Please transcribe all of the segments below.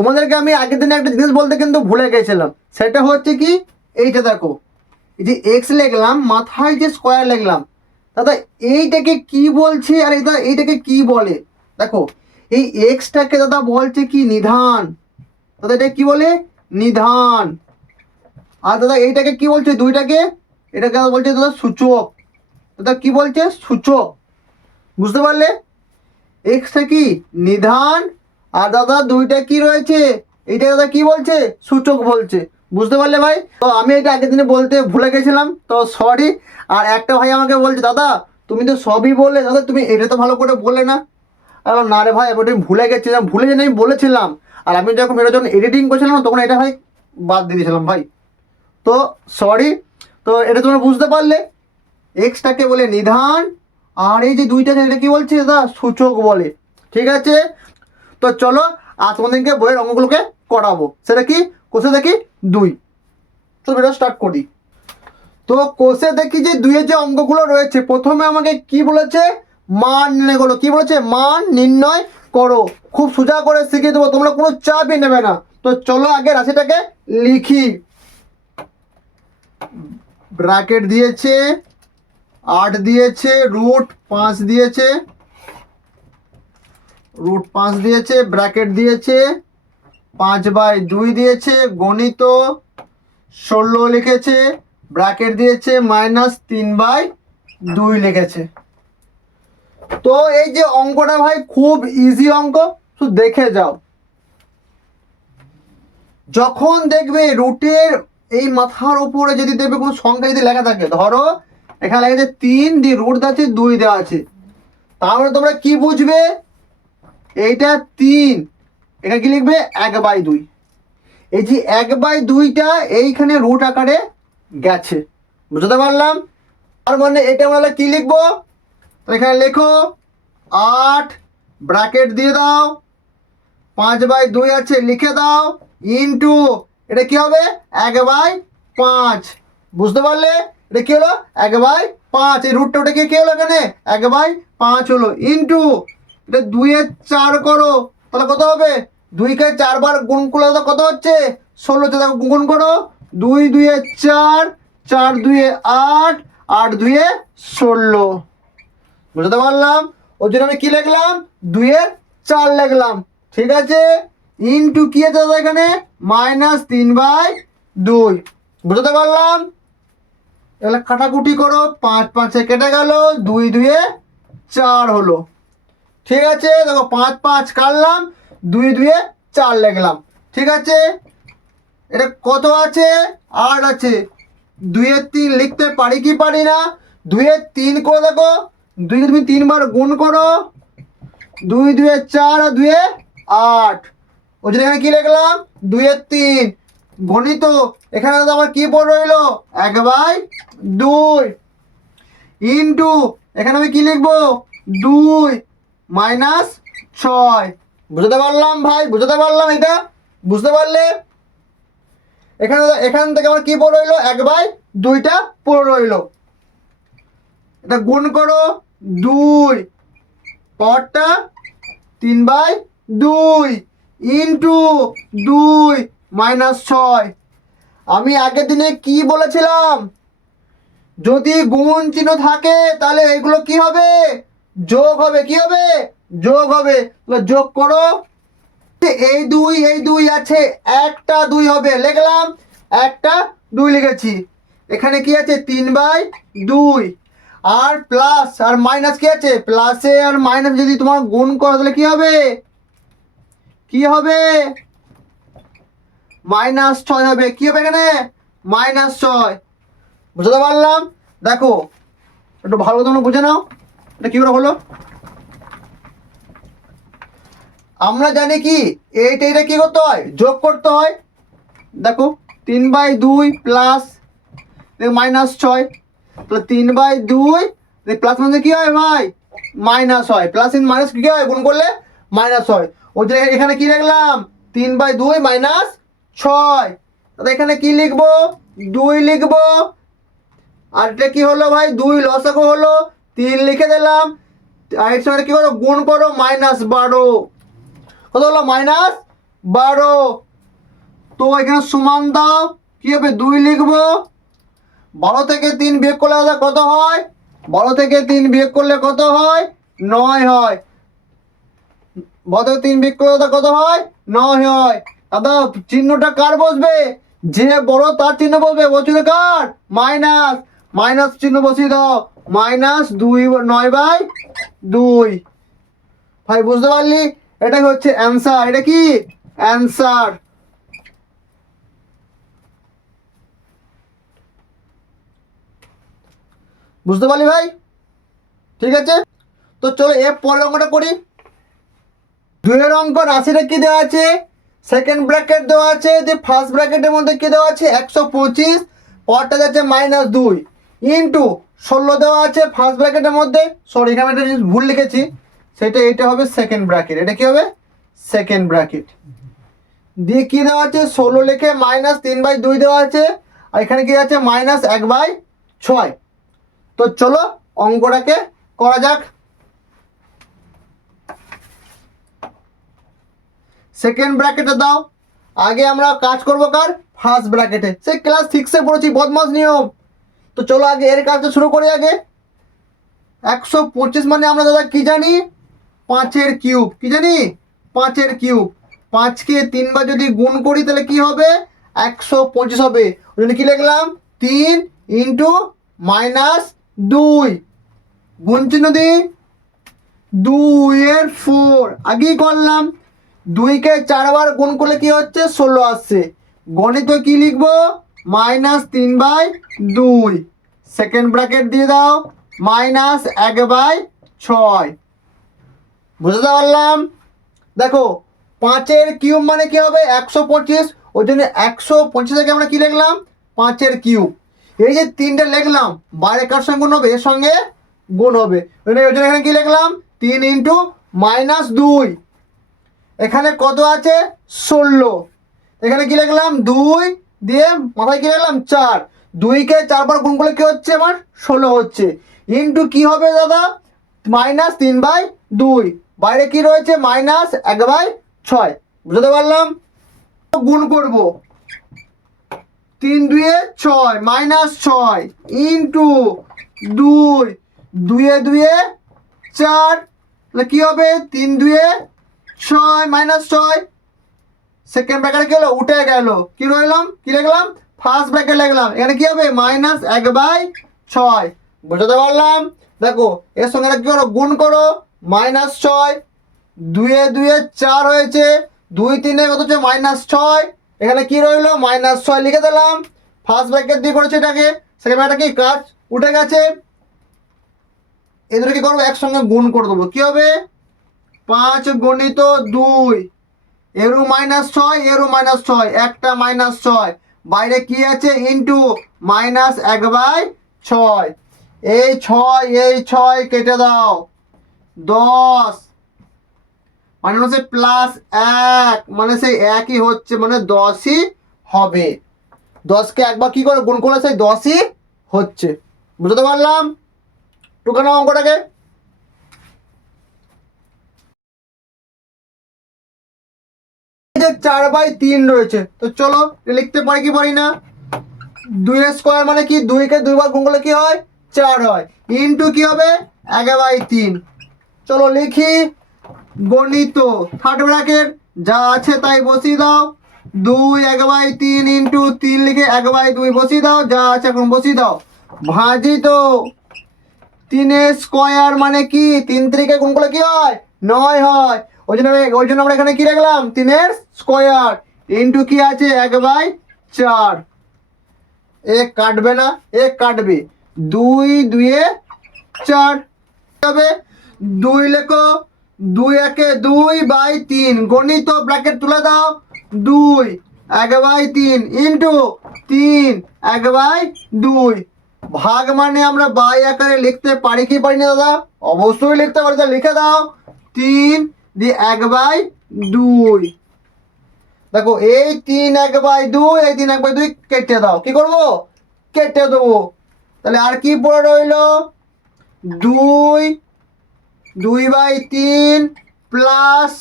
তোমাদেরকে আমি আগের দিনে একটা জিনিস বলতে কিন্তু ভুলে গেছিলাম, সেটা হচ্ছে কি, এইটা দেখো, এই যে এক্স লিখলাম, মাথায় যে স্কোয়ার লিখলাম, দাদা এইটাকে কি বলছে আর এইটাকে কি বলে? দেখো, এই এক্সটাকে দাদা বলছে কি, নিধান। দাদা এটা কি বলে? নিধান। আর দাদা এইটাকে কি বলছে, দুইটাকে? এটাকে দাদা বলছে দাদা সূচক। দাদা কি বলছে? সূচক। বুঝতে পারলে? এক্সটা কি, নিধান, আর দাদা দুইটা কি রয়েছে, এইটা দাদা কি বলছে, সূচক বলছে। বুঝতে পারলে ভাই? তো আমি এটা আগের দিনে বলতে ভুলে গেছিলাম, তো সরি। আর একটা ভাই আমাকে বলছে, দাদা তুমি তো সবই বললে, দাদা তুমি এটা তো ভালো করে বললে না। না রে ভাই, ওটা আমি ভুলে গেছিলাম, ভুলে জেনে আমি বলেছিলাম। আর আমি যখন এটা যখন এডিটিং করছিলাম তখন এটা ভাই বাদ দিয়ে দিয়েছিলাম ভাই। তো সরি। তো এটা তোমরা বুঝতে পারলে, এক্সটাকে বলে নিধান, আর এই যে দুইটা এটা কি বলছে দাদা, সূচক বলে। ঠিক আছে, তো চলো আজ তোমাদেরকে বইয়ের অঙ্কগুলোকে করাবো। সেটা কি, কোষে দেখি 2। চলো এটা স্টার্ট করি। তো কোষে দেখি যে 2-এর যে অঙ্কগুলো রয়েছে, প্রথমে আমাকে কি বলেছে, মান নির্ণয় করো। কি বলেছে? মান নির্ণয় করো। খুব সোজা করে শিখিয়ে দেবো, তোমরা কোনো চাপই নেবে না। তো চলো আগে রাশিটাকে লিখি। ব্র্যাকেট দিয়েছে, 8 দিয়েছে, √5 দিয়েছে, √5 দিয়েছে, ব্র্যাকেট দিয়েছে, 5/2 দিয়েছে, গণিত 16 লিখেছে, ব্র্যাকেট দিয়েছে, -3/2 লিখেছে। তো এই যে অঙ্কটা ভাই খুব ইজি অঙ্ক, শুধু দেখে যাও। যখন দেখবে রুটের এই মাথার উপরে যদি দেখবে কোনো সংখ্যা যদি লেখা থাকে, ধরো এখানে লেখা আছে 3 দিয়ে রুট দেওয়া আছে, 2 দেওয়া আছে, তাহলে তোমরা কি বুঝবে, এইটা 3, এখানে কি লিখবে 1/2। এই যে 1/2টা এইখানে রুট আকারে গেছে। বুঝতে পারলাম? তার মানে এটা আমরা কি লিখবো, এখানে লেখো 8, ব্র্যাকেট দিয়ে দাও, 5/2 আছে লিখে দাও, ইন্টু এটা কি হবে 1/5। বুঝতে পারলে? এটা কি হলো 1/5, এই রুটটা ওটা কি হলো এখানে 1/5 হলো, ইন্টু এটা 2-4 করো, তাহলে কত হবে, 2-কে 4 বার গুণ করলে কত হচ্ছে, 16। দেখো গুণ করো, 2-2-4, 4-2-8, 8-2-16। বুঝতে পারলাম? ওই জন্য আমি কি লিখলাম, 2-4 লিখলাম। ঠিক আছে, ইন্টু কি আছে দাদা এখানে, -3/2। বুঝতে পারলাম? তাহলে কাটাকুটি করো, 5-5 কেটে গেল, 2-2-4 হলো। ঠিক আছে, দেখো 5-5 কাটলাম, 2-2-4 লিখলাম। ঠিক আছে, এটা কত আছে, 8 আছে। 2-3 লিখতে পারি কি পারি না, 2-3 করে দেখো, 2-কে তুমি 3 বার গুণ করো, 2-2-4 আর 2-8। ওই জন্য এখানে কি লিখলাম, 2-3 গণিত, এখানে তো আমার কি পড়ে রইলো 1/2, ইন্টু এখানে আমি কি লিখবো, 2-6। বুঝতে পারলাম ভাই? বুঝতে পারলাম এটা? বুঝতে পারলে? এখান থেকে আমার কি পড়ে রইলো, 1/2টা পড়ে রইলো। এটা গুণ করো, 2 পরটা 3/2, ইন্টু 2-6। আমি আগের দিনে কি বলেছিলাম, যদি গুণ চিহ্ন থাকে তাহলে এগুলো কি হবে, যোগ হবে। কি হবে, যোগ হবে। যোগ করো, এই 2 আছে, একটা 2 হবে, লিখলাম, একটা 2 লিখেছি। এখানে কি আছে 3/2, আর প্লাস আর মাইনাস কি আছে, প্লাসে আর মাইনাস যদি তোমার গুণ করো তাহলে কি হবে, কি হবে, -6 হবে। কি হবে এখানে, -6। বুঝতে পারলাম? দেখো একটু ভালো তোমরা বুঝে নাও এটা কি করে হলো। আমরা জানি কি, এটা কি করতে হয়, যোগ করতে হয়। দেখো 3/2 প্লাস -6, তাহলে 3/2 প্লাস মানে কি হয় ভাই, মাইনাস হয়। প্লাস ইন মাইনাস কি হয়, গুণ করলে মাইনাস হয়। ওই যে এখানে কি লিখলাম, 3/2 -6। তাহলে এখানে কি লিখবো, 2 লিখবো। আর এটা কি হলো ভাই, 2 লসাগু হলো, 3 লিখে দিলাম। আর এর সঙ্গে কি করো, গুণ করো, -12। কত হলো, 12। তো এখানে সমান দাও, কি হবে 2 লিখবো। 12 থেকে 3 বিয়োগ করলে দাদা কত হয়? 12 থেকে 3 বিয়োগ করলে কত হয়? 9 হয়। 12 থেকে 3 বিয়োগ করলে দাদা কত হয়? 9 হয়। দাদা চিহ্নটা কার বসবে? যে বড় তার চিহ্ন বসবে। বলছিল কার? মাইনাস। মাইনাস চিহ্ন বসিয়ে দাও। -2 9/2। ভাই বুঝতে পারলি? এটাই হচ্ছে অ্যান্সার। এটা কি অ্যান্সার? বুঝতে পারলি ভাই? ঠিক আছে, তো চলো এর পরের অঙ্কটা করি। 2 অঙ্ক রাশিটা কি দেওয়া আছে? সেকেন্ড ব্র্যাকেট দেওয়া আছে, যে ফার্স্ট ব্র্যাকেটের মধ্যে কি দেওয়া আছে? 125, পরটা যাচ্ছে -2 ইন্টু 16 দেওয়া আছে ফার্স্ট ব্র্যাকেটের মধ্যে। সরি, এখানে একটা জিনিস ভুল লিখেছি, সেটা এটা হবে সেকেন্ড ব্র্যাকেট। এটা কি হবে? Second bracket. দিয়ে কি দেওয়া আছে? 16 লিখে -3/2 দেওয়া আছে, আর এখানে কি আছে? -1/6। তো চলো অঙ্কটাকে করা যাক। সেকেন্ড ব্র্যাকেটে দাও, আগে আমরা কাজ করবো কার? ফার্স্ট ব্র্যাকেটে। সেই ক্লাস 6-এ পড়েছি বদমাস নিয়ম। তো চলো আগে এর কাজটা শুরু করি। আগে 125 মানে আমরা দাদা কি জানি? 5-এর কিউব। কি জানি? 5-এর কিউব। 5কে 3 বার যদি গুণ করি তাহলে কি হবে? 125 হবে। ওই জন্য কি লিখলাম? 3 ইন্টু -2 গুণ চিহ্ন দিই, 2-এর 4 আগেই করলাম। 2কে 4 বার গুণ করলে কি হচ্ছে? 16 আসছে। গণিত কি লিখবো? -3/2। সেকেন্ড ব্র্যাকেট দিয়ে দাও, -1/6। বুঝতে পারলাম? দেখো 5-এর কিউব মানে কি হবে? 125। ওই জন্য 125 থেকে আমরা কি লিখলাম? 5-এর কিউব। এই যে 3টে লিখলাম, বাইরে কার সঙ্গে গুণ হবে? এর সঙ্গে গুণ হবে। ওই জন্য এখানে কি লিখলাম? 3 ইন্টু -2। এখানে কত আছে? 16। এখানে কি লিখলাম? 2 দিয়ে মাথায় কি লিখলাম? 4। 2কে 4 বার গুণ করলে কি হচ্ছে? আমার 16 হচ্ছে। ইন্টু কি হবে দাদা? -3/2। বাইরে কি রয়েছে? -1/6। বুঝতে পারলাম? গুণ করব, 3-2 6 -6 ইন্টু 2, 2-2 4। তাহলে কি হবে? 3-2 6 -6। সেকেন্ড ব্র্যাকেট কি হলো? উঠে গেল। কি রইলাম? কি লিখলাম? ফার্স্ট ব্র্যাকেট লিখলাম। এখানে কি হবে? -1/6। বুঝতে পারলাম? দেখো এর সঙ্গে কি করো? গুণ করো। -6, 2-2 4 হয়েছে, 2-3 কত হচ্ছে? -6। এখানে কি রইলো? -6 লিখে দিলাম। ফার্স্ট ব্র্যাকেট দিয়ে করেছে এটাকে, সেকেন্ড ব্র্যাকেট কি কাজ উঠে গেছে। এদের কি করবো? একসঙ্গে গুণ করে দেবো। কি হবে? 5 × 2, এরও -6 এরও -6, একটা -6। বাইরে কি আছে? ইন্টু -1/6। এই 6 কেটে দাও, 10 মানে হচ্ছে +1, মানে সেই একই হচ্ছে, মানে 10ই হবে। 10কে একবার কি করে গুণ করলে সেই 10ই হচ্ছে। বুঝতে পারলাম? টুকানো অঙ্কটাকে। 4/3 রয়েছে, তো চলো লিখতে পারি কি পারি না? 2 স্কোয়ার মানে কি? 2কে 2 বার গুণ করলে কি হয়? 4 হয়। ইন্টু কি হবে? 1/3। চলো লিখি। গণিত থার্ড ব্র্যাকেট যা আছে তাই বসিয়ে দাও। 2 1/3 ইন্টু 3 লিখে 1/2 বসিয়ে দাও, যা আছে এখন বসিয়ে দাও। ভাজিত 3 স্কোয়ার মানে কি? 3 গুণ করলে কি হয়? 9 হয়। ওই জন্য আমরা এখানে কি লিখলাম? 3 স্কোয়ার ইন্টু কি আছে? 1/4। এ কাটবে না, এ কাটবে। 2 4 হবে। 2 লেখো, 2 1 2/3 গণিত ব্র্যাকেট তুলে দাও। 2 1/3 ইন্টু 3 1/2। ভাগ মানে আমরা বাই আকারে লিখতে পারি কি পারি না দাদা? অবশ্যই লিখতে পারি। লিখে দাও 3 দিয়ে 1/2। দেখো এই 3 1/2, এই 3 1/2 কেটে দাও। কি করব? কেটে দেবো। তাহলে আর কি পড়ে রইলো? 2 2/3 প্লাস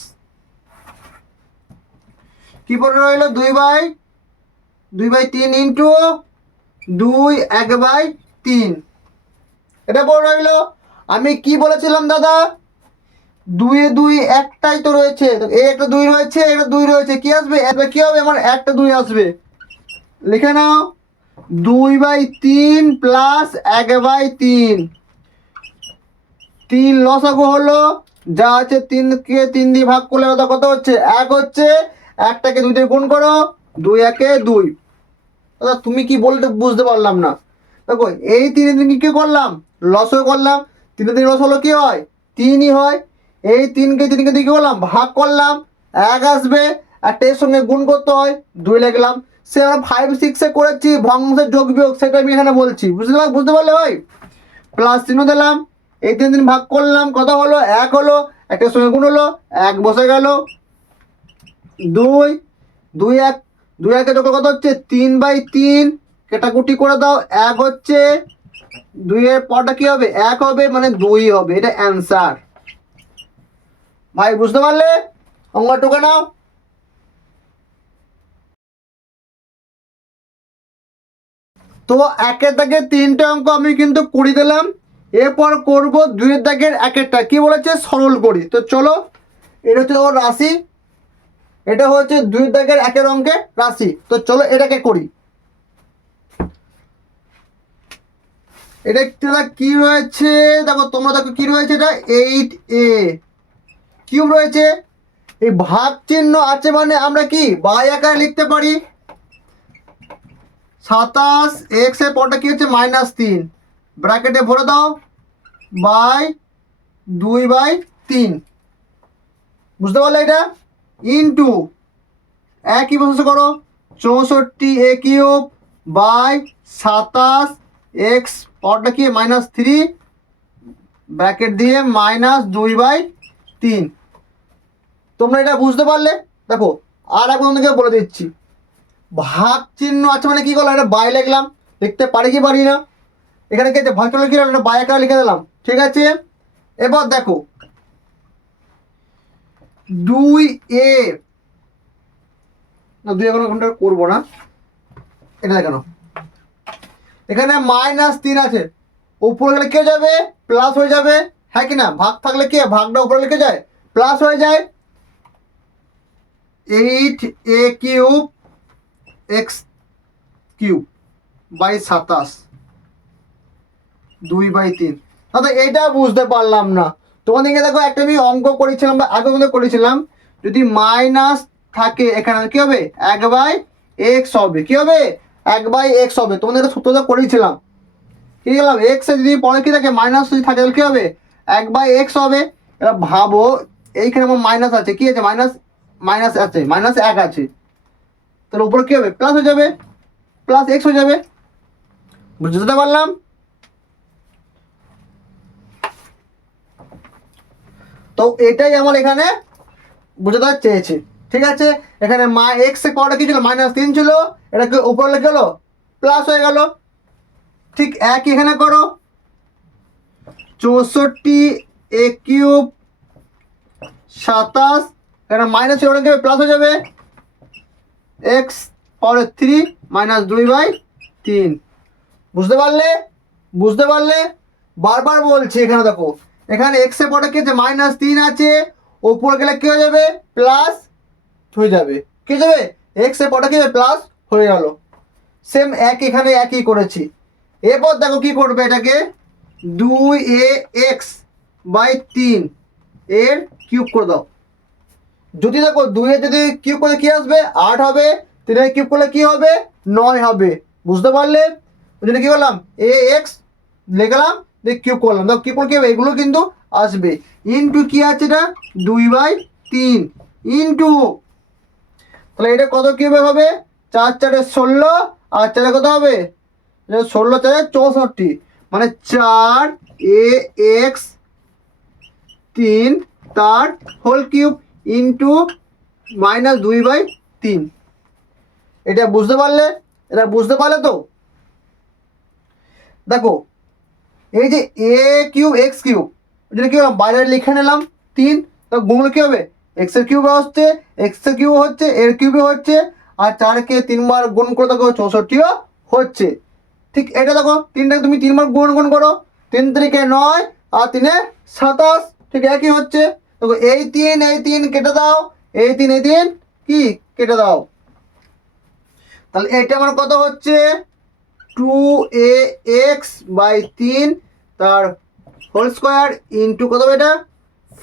কি পড়ে রইলো 2/3 ইন্টু 2/1/3, এটা পড়ে রইলো। আমি কি বলেছিলাম দাদা, 2 একটাই তো রয়েছে, এই একটা 2 রয়েছে, একটা 2 রয়েছে, কি আসবে, এটা কি হবে আমার একটা 2 আসবে, লিখে নাও 2/3 প্লাস 1/3, 3 লসাগু হলো, যা আছে 3কে 3 দিয়ে ভাগ করলে ওটা কত হচ্ছে 1 হচ্ছে, একটাকে 2 দিয়ে গুণ করো, 2 একে 2। দাদা তুমি কি বলতে বুঝতে পারলাম না। দেখো এই 3 দিন কি করলাম, লসও করলাম, 3 দিন লস হলো কি হয় 3ই হয়। এই 3কে দিয়ে কি করলাম ভাগ করলাম, 1 আসবে, একটা এর সঙ্গে গুণ করতে হয় 2 লিখলাম। সে আমরা 5 6 এ করেছি ভগ্নাংশের যোগ বিয়োগ, সেটা আমি এখানে বলছি, বুঝতে পারলে ভাই। প্লাস চিহ্ন দিলাম, এই 3 দিন ভাগ করলাম, কত হলো 1 হলো, একটা সঙ্গে গুণ হলো 1 বসে গেল, 2 2 1 2 একে যোগ কত হচ্ছে 3/3, কেটাকুটি করে দাও, 1 হচ্ছে, 2 এর পরটা কি হবে 1 হবে, মানে 2 হবে, এটা অ্যান্সার। ভাই বুঝতে পারলে, অঙ্ক টুকে নাও। তো 1 দাগের 3টে অঙ্ক আমি কিন্তু করে দিলাম, এরপর করব 2 দাগের 1টা, কি বলেছে সরল করি। তো চলো, এটা হচ্ছে ওর রাশি, এটা হচ্ছে 2 দাগের 1 অঙ্কের রাশি। তো চলো এটাকে করি। এটা কি রয়েছে দেখো, তোমরা দেখো কি রয়েছে, এটা 8a কিউব রয়েছে, এই ভাগ চিহ্ন আছে মানে আমরা কি বাই আকারে লিখতে পারি, 27x এর পরটা কি হচ্ছে -3, ব্র্যাকেটে ভরে দাও বাই 2/3, বুঝতে পারলে, এটা ইন্টু একই প্রসেস করো 64a কিউব বাই 27x পরটা কি -3, ব্র্যাকেট দিয়ে -2/3। তোমরা এটা বুঝতে পারলে। দেখো আর একবার তোমাদেরকে বলে দিচ্ছি, ভাগ চিহ্ন আছে মানে কি করলাম, এটা বাই লিখলাম, লিখতে পারি কি পারি না, এখানে কি আছে ভাগ চিহ্ন লিখলাম, এটা বাই আকারে লিখে দিলাম, ঠিক আছে। এবার দেখো 2a না 2 এখন ওখানটা করবো না, এটা দেখানো, এখানে -3 আছে, উপরে গেলে কি হয়ে যাবে প্লাস হয়ে যাবে, হ্যাঁ কি না, ভাগ থাকলে কি ভাগটা উপরে লিখে যায় প্লাস হয়ে যায়, 8a cube x cube by 27 2/3। দাদা এটা বুঝতে পারলাম না, তোমাদেরকে দেখো একটা আমি অঙ্ক করেছিলাম বা আগে মধ্যে করেছিলাম, যদি মাইনাস থাকে এখানে কি হবে 1/x হবে, কি হবে 1/x হবে, তোমাদের একটা সূত্রটা করেছিলাম, কি গেলাম x এ যদি পরে কি থাকে মাইনাস যদি থাকে তাহলে কি হবে 1/x হবে। এবার ভাবো এইখানে আমার মাইনাস আছে, কি আছে মাইনাস আছে, -1 আছে, তাহলে উপরে কি হবে প্লাস হয়ে যাবে, প্লাস x হয়ে যাবে, বুঝতে পারলাম। তো এটাই আমার এখানে বোঝাতে চেয়েছে, ঠিক আছে। এখানে x এর পাওয়ারটা কি ছিল -3 ছিল, এটাকে উপরে লিখে গেল প্লাস হয়ে গেল, ঠিক এক এখানে করো 64a কিউব 27, এখানে মাইনাস ছিল ওটাকে প্লাস হয়ে যাবে, x পাওয়ার 3 -2/3, বুঝতে পারলে বারবার বলছি, এখানে দেখো এখানে x এর পরে কি আছে -3 আছে, উপরে গেলে কি হয়ে যাবে প্লাস হয়ে যাবে, কি হয়ে যাবে x এর পরে কি হবে প্লাস হয়ে গেল, সেম এখানে একই করেছি। এরপর দেখো কি করবে, এটাকে 2ax/3 এর কিউব করে দাও, যদি দেখো 2 এর যদি কিউব করলে কি আসবে 8 হবে, 3 এর কিউব করলে কি হবে 9 হবে, বুঝতে পারলে। ওই জন্য কি করলাম ax লিখলাম, দিয়ে কিউব করলাম, দেখো কিউব করলে কি হবে এগুলো কিন্তু আসবে, ইন্টু কি আছে এটা 2/3 ইন্টু, তাহলে এটা কত কিউব হবে 4 4 16, আর 4 কত হবে 16 4 64, মানে 4ax3 তার হোল কিউব ইন্টু -2/3। এটা বুঝতে পারলে, তো দেখো এই যে a কিউব x কিউব, যেটা কি হলাম বাইরে লিখে নিলাম 3, তো গুণলে কি হবে এক্স এর কিউবে হচ্ছে, এক্স এর কিউব হচ্ছে, এর কিউবে হচ্ছে, আর 4কে 3 বার গুণ করে দেখো 64ও হচ্ছে। ঠিক এটা দেখো, 3টাকে তুমি 3 বার গুণ করো, 3 3 9 আর 3 27, ঠিক একই হচ্ছে। দেখো এই 3 কেটে দাও, এই 3 কি কেটে দাও, তাহলে এটা আমার কত হচ্ছে 2ax/3 তার হোল স্কোয়ার ইন্টু কত এটা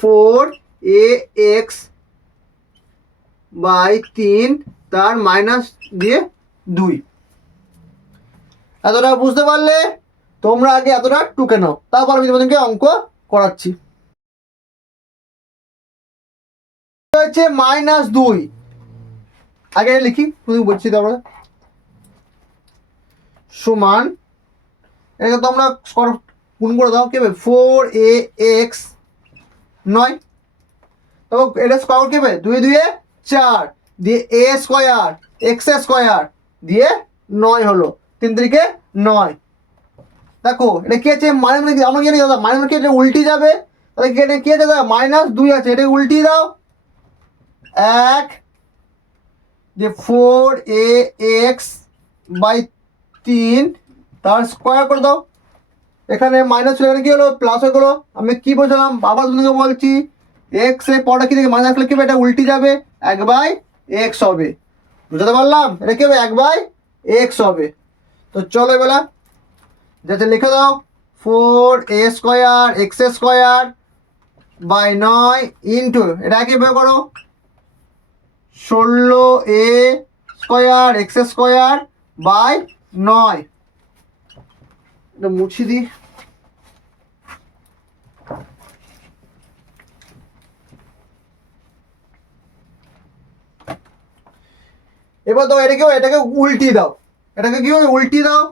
4ax/3 তার মাইনাস দিয়ে 2। এতটা বুঝতে পারলে? তোমরা আগে এতটা টুকে নাও, তারপর আমি তোমাদেরকে অঙ্ক করাচ্ছি। হচ্ছে -2, আগে লিখি তুমি বলছি তারপরে সমান, এটাকে তোমরা স্কোয়ার গুণ করে দাও, কি হবে 4ax/9, তবে এটা স্কোয়ার কি হবে 2 2 4 দিয়ে a স্কোয়ার x স্কোয়ার দিয়ে 9 হলো, 3 3 9। দেখো এটা কি আছে মানে আমরা কি জানি দাদা, মানে কি এটা উল্টি যাবে, তাহলে কি এটা কি আছে দাদা -2 আছে, এটা উল্টি দাও 1 যে 4ax/3 তার স্কোয়ার করে দাও, এখানে মাইনাস ছিল, এখানে কি হলো প্লাস হয়ে গেলো। আমি কি বলছিলাম বাবা তোমাকে বলছি, এক্স এর পরে কি দেখে মাইনাস আসলে কি হবে, এটা উল্টি যাবে 1/x হবে, বুঝতে পারলাম, এটা কি হবে 1/x হবে। তো চলো এবার যাতে লিখে দাও 4a² ইন্টু এটা কি বের করো 16a²x²/9। এটা মুছি দিই, এবার দাও এটাকে উল্টি দাও, এটাকে কি হবে উল্টি দাও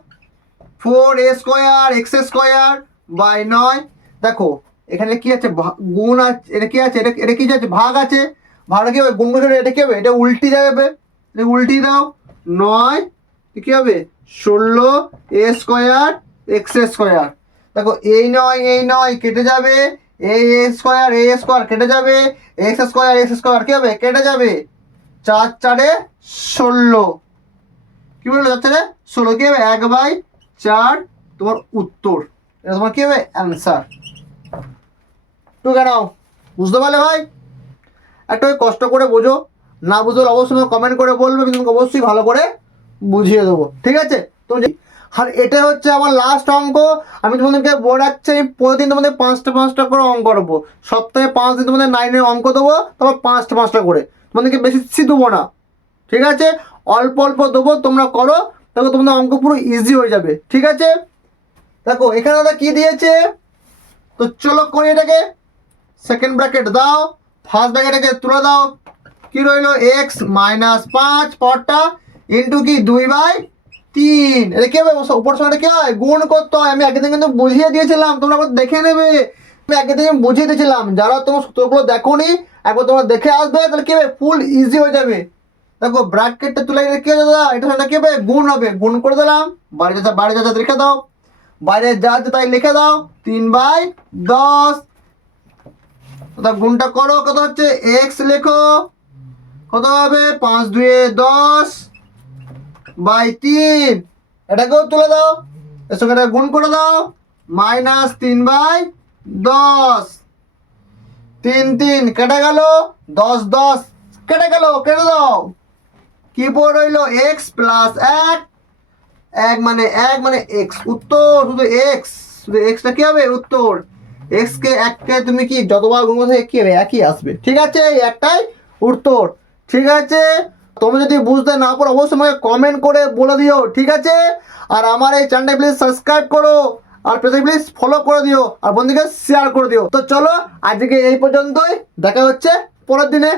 4a²x²/9। দেখো এখানে কি আছে গুণ আছে, এটা কি আছে, এটা কি আছে ভাগ আছে, ভাগটা কি হবে গুণ করে এটা কি হবে, এটা উল্টি যাবে, এটা উল্টি দাও 9 কি হবে 16a²x²। দেখো এই 9 কেটে যাবে, a² কেটে যাবে, x² কি হবে কেটে যাবে, 4 4 16, কি বললো 4 4 16 কি হবে 1/4 তোমার উত্তর, এটা তোমার কি হবে অ্যান্সার। তো কেন বুঝতে পারলে ভাই? একটা কষ্ট করে বোঝো, না বুঝলে অবশ্যই কমেন্ট করে বলবে, কিন্তু তোমাকে অবশ্যই ভালো করে বুঝিয়ে দেবো, ঠিক আছে? তুমি আর এটা হচ্ছে আমার লাস্ট অঙ্ক। আমি তোমাদেরকে বলে রাখছি আমি প্রতিদিন তোমাদের 5টা করে অঙ্ক করবো, সপ্তাহে 5 দিন তোমাদের 9-এর অঙ্ক দেবো, তারপর 5টা করে, তোমাদেরকে বেশি দেবো না, ঠিক আছে? অল্প অল্প দেবো, তোমরা করো, দেখো তোমাদের অঙ্ক পুরো ইজি হয়ে যাবে, ঠিক আছে? দেখো এখানে দাদা কি দিয়েছে, তো চলো করি এটাকে, সেকেন্ড ব্র্যাকেট দাও, ফার্স্ট ব্র্যাকেটটাকে তুলে দাও, কি রইলো x-5 পরটা ইন্টু কি 2/3, এটা কি হবে উপর সঙ্গে কি হয় গুণ করতে হয়, আমি আগে থেকে কিন্তু বুঝিয়ে দিয়েছিলাম, তোমরা একবার দেখে নেবে, আমি আগে থেকে বুঝিয়ে দিয়েছিলাম, যারা তোমার সূত্রগুলো দেখোনি একবার তোমরা দেখে আসবে, তাহলে কি হবে ফুল ইজি হয়ে যাবে। দেখো ব্র্যাকেটটা তুলে কি হবে দাদা, এটা সঙ্গে কি হবে গুণ হবে, গুণ করে দিলাম, বাইরে যা লিখে দাও, বাইরে যা আছে তাই লিখে দাও 3/10, গুণটা করো, কত হচ্ছে এক্স লেখো, কত হবে 5 2 10/3, এটাকেও তুলে দাও, এর সঙ্গে এটা গুণ করে দাও -3/10, 3 3 কেটে গেল, 10 10 কেটে গেল, কেটে দাও, কি পড়ে রইলো এক্স প্লাস 1 মানে এক্স, উত্তর শুধু এক্স, শুধু এক্সটা কি হবে উত্তর, এক্স কে 1কে তুমি কি যতবার গুণ করবে কি হবে একই আসবে, ঠিক আছে? এই একটাই উত্তর, ঠিক আছে? তোমরা যদি বুঝতে না পারো অবশ্যই আমাকে কমেন্ট করে বলে দিও, ঠিক আছে? আর আমার এই চ্যানেলটা প্লিজ সাবস্ক্রাইব করো, আর প্লিজ ফলো করে দিও, আর বন্ধুকে শেয়ার করে দিও। তো চলো আজকে এই পর্যন্তই, দেখা হচ্ছে পরের দিনে।